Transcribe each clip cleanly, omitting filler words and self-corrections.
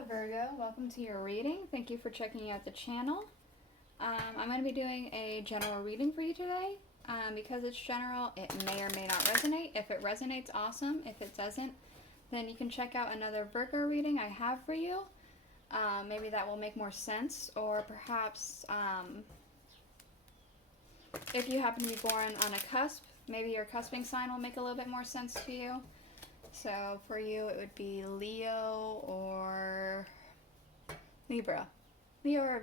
Hello Virgo, welcome to your reading. Thank you for checking out the channel. I'm going to be doing a general reading for you today. Because it's general, it may or may not resonate. If it resonates, awesome. If it doesn't, then you can check out another Virgo reading I have for you. Maybe that will make more sense, or perhaps if you happen to be born on a cusp, maybe your cusping sign will make a little bit more sense to you. So for you, it would be Leo or Libra. Leo or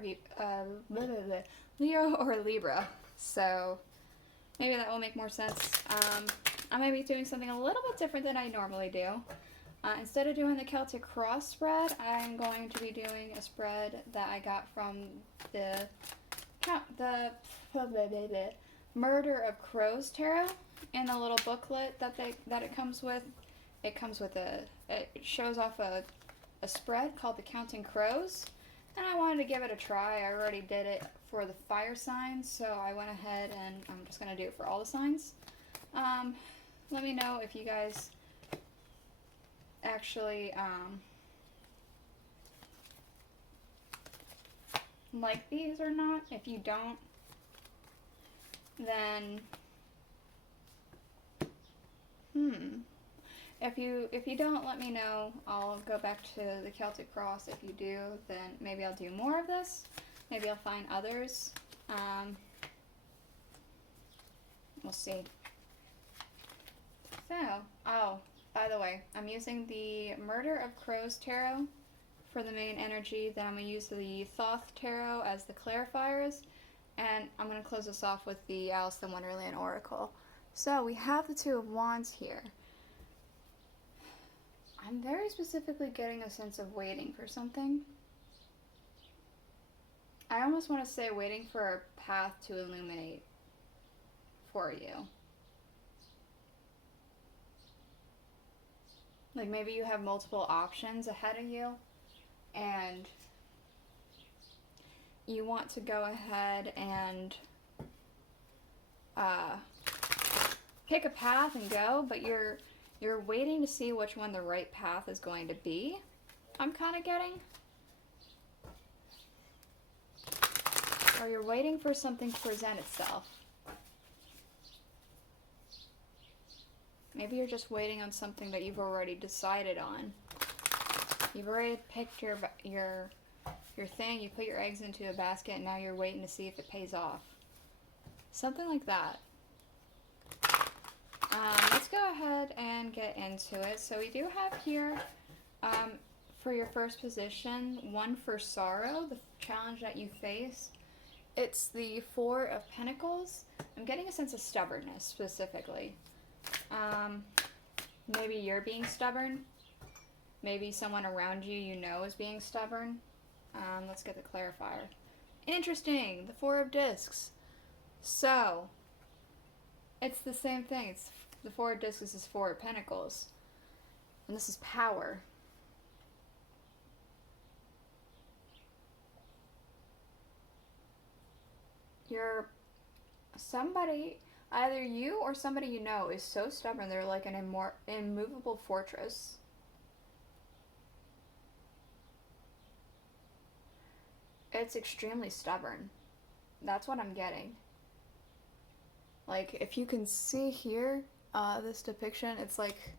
Libra. So maybe that will make more sense. I might be doing something a little bit different than I normally do. Instead of doing the Celtic Cross spread, I'm going to be doing a spread that I got from the Murder of Crows Tarot in the little booklet that it comes with. It shows off a spread called the Counting Crows, and I wanted to give it a try. I already did it for the fire signs, so I went ahead and I'm just going to do it for all the signs. Let me know if you guys actually like these or not. If you don't, then If you don't, let me know. I'll go back to the Celtic Cross. If you do, then maybe I'll do more of this. Maybe I'll find others. We'll see. So, oh, by the way, I'm using the Murder of Crows Tarot for the main energy. Then I'm going to use the Thoth Tarot as the clarifiers. And I'm going to close this off with the Alice in Wonderland Oracle. So, we have the Two of Wands here. I'm very specifically getting a sense of waiting for something. I almost want to say waiting for a path to illuminate for you. Like maybe you have multiple options ahead of you and you want to go ahead and pick a path and go, but you're waiting to see which one the right path is going to be. I'm kind of getting. Or you're waiting for something to present itself. Maybe you're just waiting on something that you've already decided on. You've already picked your thing, you put your eggs into a basket, and now you're waiting to see if it pays off. Something like that. Let's go ahead and get into it. So we do have here, for your first position, one for sorrow, the challenge that you face. It's the Four of Pentacles. I'm getting a sense of stubbornness, specifically. Maybe you're being stubborn. Maybe someone around you know is being stubborn. Let's get the clarifier. Interesting, the Four of Discs. So, it's the same thing. It's the Four of Discs is Four of Pentacles. And this is power. Somebody, either you or somebody you know, is so stubborn they're like an immovable fortress. It's extremely stubborn. That's what I'm getting. Like, if you can see here, this depiction, it's like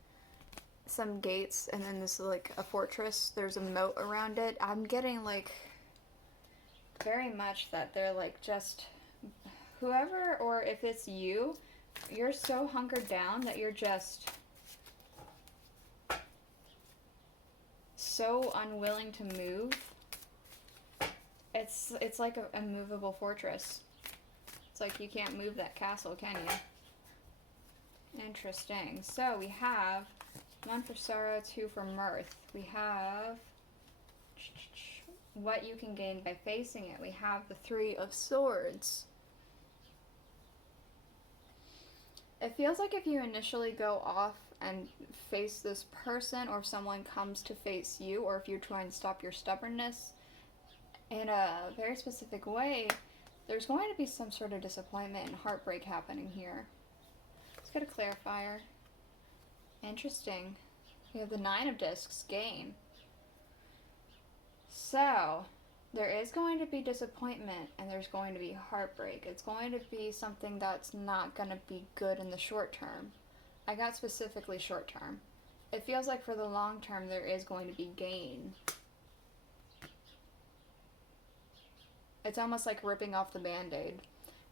some gates and then this like a fortress. There's a moat around it. I'm getting like very much that they're like just whoever, or if it's you, you're so hunkered down that you're just so unwilling to move. It's like a movable fortress. It's like you can't move that castle, can you? Interesting. So we have one for sorrow, two for mirth. We have what you can gain by facing it. We have the Three of Swords. It feels like if you initially go off and face this person, or someone comes to face you, or if you're trying to stop your stubbornness in a very specific way, there's going to be some sort of disappointment and heartbreak happening here. Let's get a clarifier. Interesting. We have the Nine of Discs, gain. So, there is going to be disappointment and there's going to be heartbreak. It's going to be something that's not going to be good in the short term. I got specifically short term. It feels like for the long term there is going to be gain. It's almost like ripping off the Band-Aid.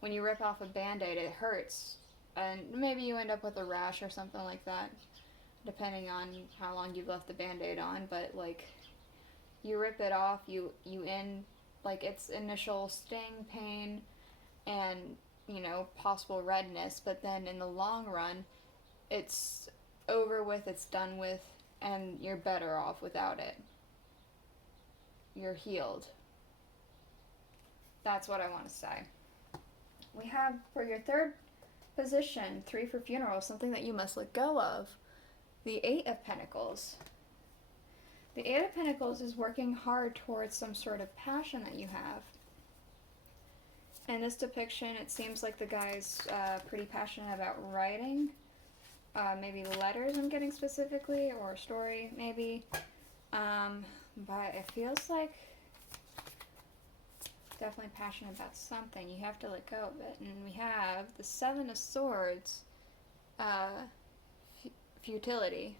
When you rip off a Band-Aid, it hurts. And maybe you end up with a rash or something like that, depending on how long you've left the Band-Aid on. But, like, you rip it off, you end, like, its initial sting, pain, and, you know, possible redness. But then in the long run, it's over with, it's done with, and you're better off without it. You're healed. That's what I want to say. We have, for your third position, 3 for funeral, something that you must let go of. The 8 of Pentacles. The 8 of Pentacles is working hard towards some sort of passion that you have. In this depiction, it seems like the guy's pretty passionate about writing. Maybe letters I'm getting specifically, or a story, maybe. But it feels like definitely passionate about something. You have to let go of it. And we have the 7 of Swords, futility.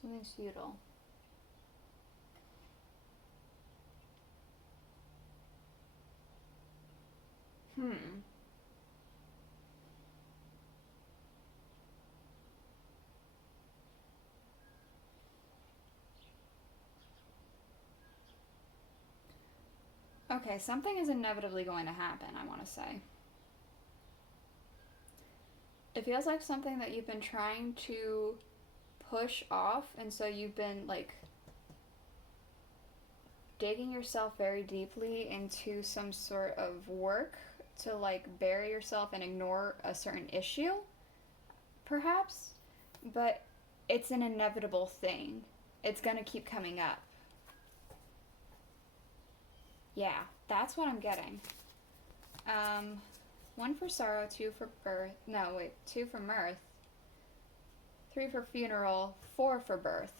Something's futile. Okay, something is inevitably going to happen, I want to say. It feels like something that you've been trying to push off, and so you've been, like, digging yourself very deeply into some sort of work to, like, bury yourself and ignore a certain issue, perhaps, but it's an inevitable thing. It's gonna keep coming up. Yeah, that's what I'm getting. 1 for sorrow, 2 for birth. No, wait, 2 for mirth. 3 for funeral, 4 for birth.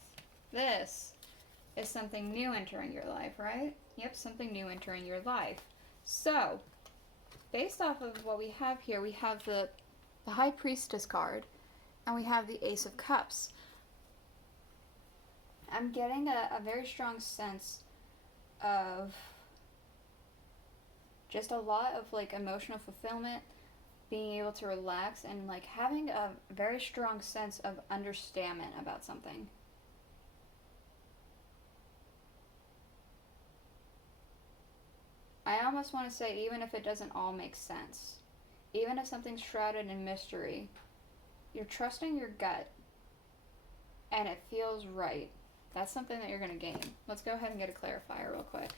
This is something new entering your life, right? Yep, something new entering your life. So, based off of what we have here, we have the High Priestess card, and we have the Ace of Cups. I'm getting a very strong sense of just a lot of, like, emotional fulfillment, being able to relax, and, like, having a very strong sense of understanding about something. I almost want to say, even if it doesn't all make sense, even if something's shrouded in mystery, you're trusting your gut, and it feels right. That's something that you're going to gain. Let's go ahead and get a clarifier real quick.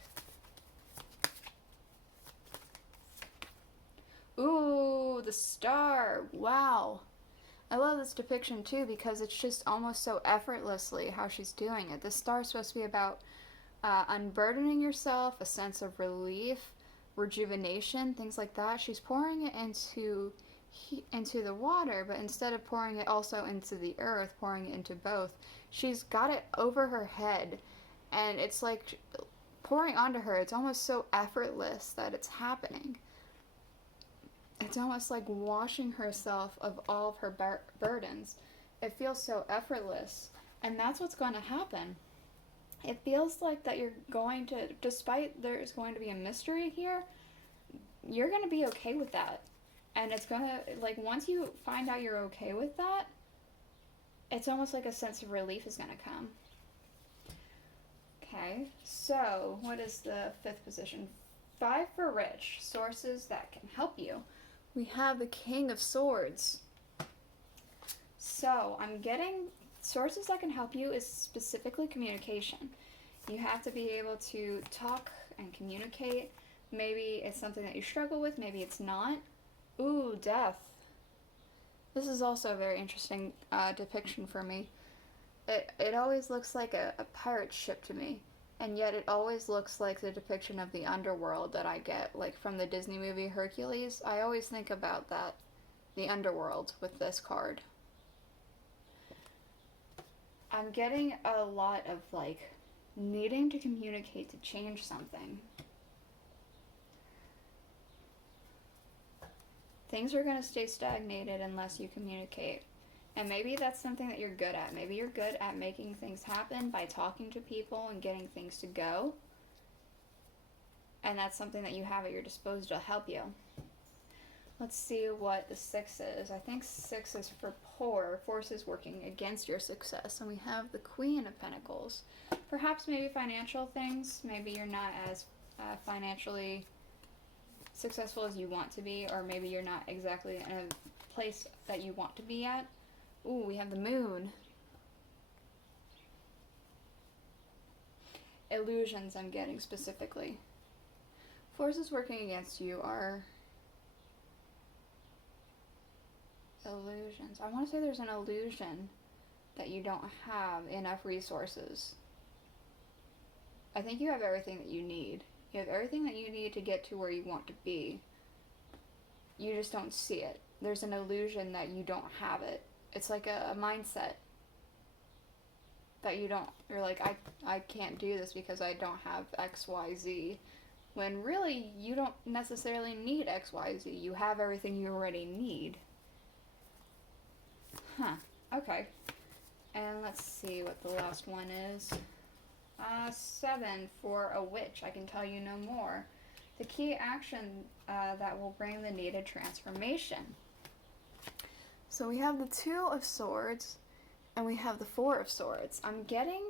Ooh, the Star. Wow. I love this depiction too because it's just almost so effortlessly how she's doing it. The Star is supposed to be about unburdening yourself, a sense of relief, rejuvenation, things like that. She's pouring it into the water, but instead of pouring it also into the earth, pouring it into both, she's got it over her head, and it's like pouring onto her. It's almost so effortless that it's happening. It's almost like washing herself of all of her burdens. It feels so effortless, and that's what's going to happen. It feels like that you're going to, despite there's going to be a mystery here, you're going to be okay with that. And it's going to, like, once you find out you're okay with that, it's almost like a sense of relief is going to come. Okay, so what is the 5th position? 5 for rich, sources that can help you. We have the King of Swords. So I'm getting sources that can help you is specifically communication. You have to be able to talk and communicate. Maybe it's something that you struggle with, maybe it's not. Ooh, death. This is also a very interesting depiction for me. It always looks like a pirate ship to me, and yet it always looks like the depiction of the underworld that I get, like from the Disney movie Hercules. I always think about that, the underworld, with this card. I'm getting a lot of, like, needing to communicate to change something. Things are going to stay stagnated unless you communicate. And maybe that's something that you're good at. Maybe you're good at making things happen by talking to people and getting things to go. And that's something that you have at your disposal to help you. Let's see what the 6 is. I think 6 is for poor, forces working against your success. And we have the Queen of Pentacles. Perhaps maybe financial things. Maybe you're not as financially successful as you want to be, or maybe you're not exactly in a place that you want to be at. Ooh, we have the Moon. Illusions I'm getting specifically. Forces working against you are illusions. I want to say there's an illusion that you don't have enough resources. I think you have everything that you need. You have everything that you need to get to where you want to be. You just don't see it. There's an illusion that you don't have it. It's like a mindset that you're like, I can't do this because I don't have X, Y, Z. When really, you don't necessarily need X, Y, Z. You have everything you already need. Huh. Okay. And let's see what the last one is. 7 for a witch. I can tell you no more. The key action that will bring the needed transformation. So we have the 2 of Swords, and we have the 4 of Swords. I'm getting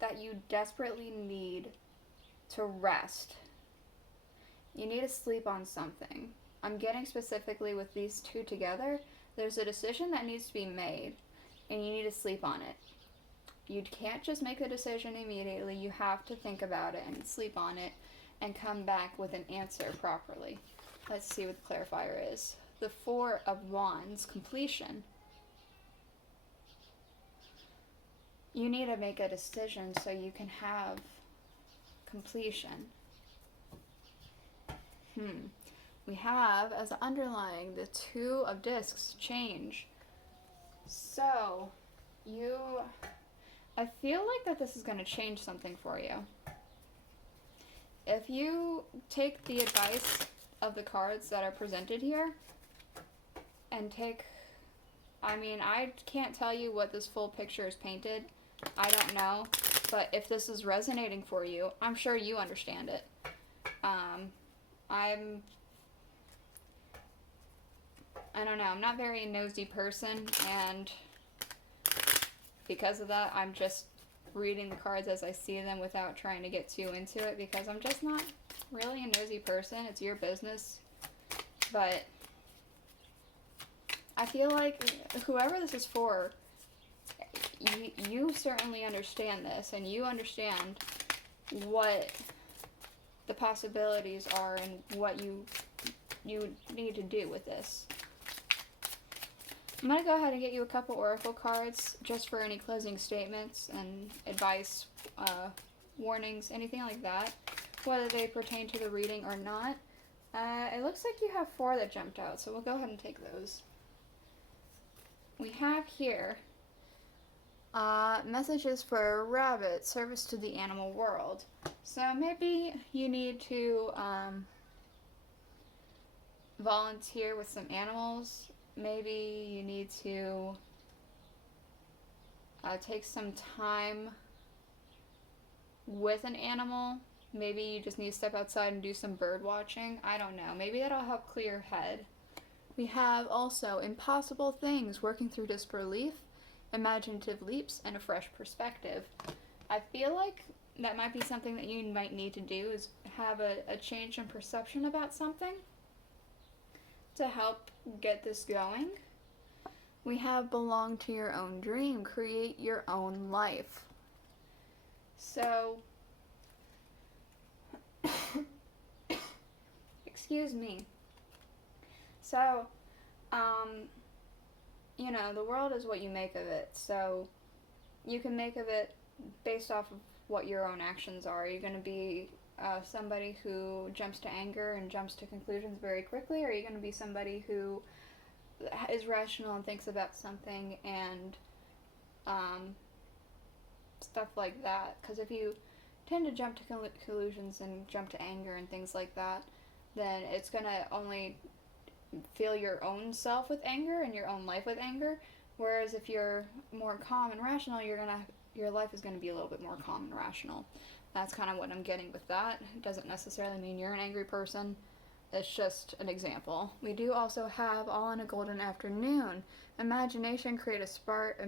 that you desperately need to rest. You need to sleep on something. I'm getting specifically with these 2 together, there's a decision that needs to be made, and you need to sleep on it. You can't just make a decision immediately. You have to think about it and sleep on it and come back with an answer properly. Let's see what the clarifier is. The 4 of Wands, completion. You need to make a decision so you can have completion. We have, as underlying, the 2 of Discs, change. So, I feel like that this is going to change something for you. If you take the advice of the cards that are presented here, and I can't tell you what this full picture is painted. I don't know. But if this is resonating for you, I'm sure you understand it. I don't know, I'm not a very nosy person, and because of that, I'm just reading the cards as I see them without trying to get too into it, because I'm just not really a nosy person. It's your business. But I feel like whoever this is for, you certainly understand this, and you understand what the possibilities are and what you need to do with this. I'm going to go ahead and get you a couple oracle cards just for any closing statements and advice, warnings, anything like that, whether they pertain to the reading or not. It looks like you have 4 that jumped out, so we'll go ahead and take those. We have here messages for a rabbit, service to the animal world. So maybe you need to volunteer with some animals. Maybe you need to take some time with an animal. Maybe you just need to step outside and do some bird watching. I don't know. Maybe that'll help clear your head. We have also impossible things, working through disbelief, imaginative leaps, and a fresh perspective. I feel like that might be something that you might need to do, is have a change in perception about something to help get this going. We have belong to your own dream, create your own life. So, excuse me. So, the world is what you make of it. So, you can make of it based off of what your own actions are. Are you going to be somebody who jumps to anger and jumps to conclusions very quickly? Or are you going to be somebody who is rational and thinks about something and stuff like that. Because if you tend to jump to conclusions and jump to anger and things like that, then it's going to only feel your own self with anger and your own life with anger. Whereas if you're more calm and rational, your life is going to be a little bit more calm and rational. That's kind of what I'm getting with that. It doesn't necessarily mean you're an angry person. It's just an example. We do also have All in a Golden Afternoon. Imagination, create a spark,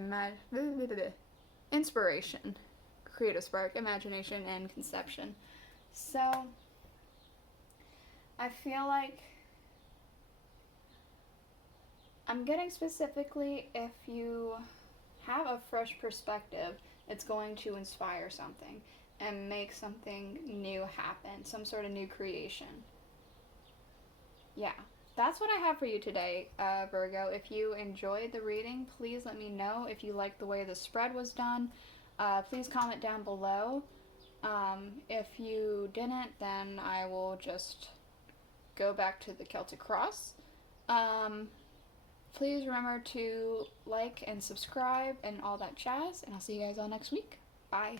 inspiration, create a spark, imagination, and conception. So, I feel like I'm getting specifically if you have a fresh perspective, it's going to inspire something and make something new happen, some sort of new creation. Yeah, that's what I have for you today, Virgo. If you enjoyed the reading, please let me know. If you liked the way the spread was done, please comment down below. If you didn't, then I will just go back to the Celtic Cross. Please remember to like and subscribe and all that jazz, and I'll see you guys all next week. Bye.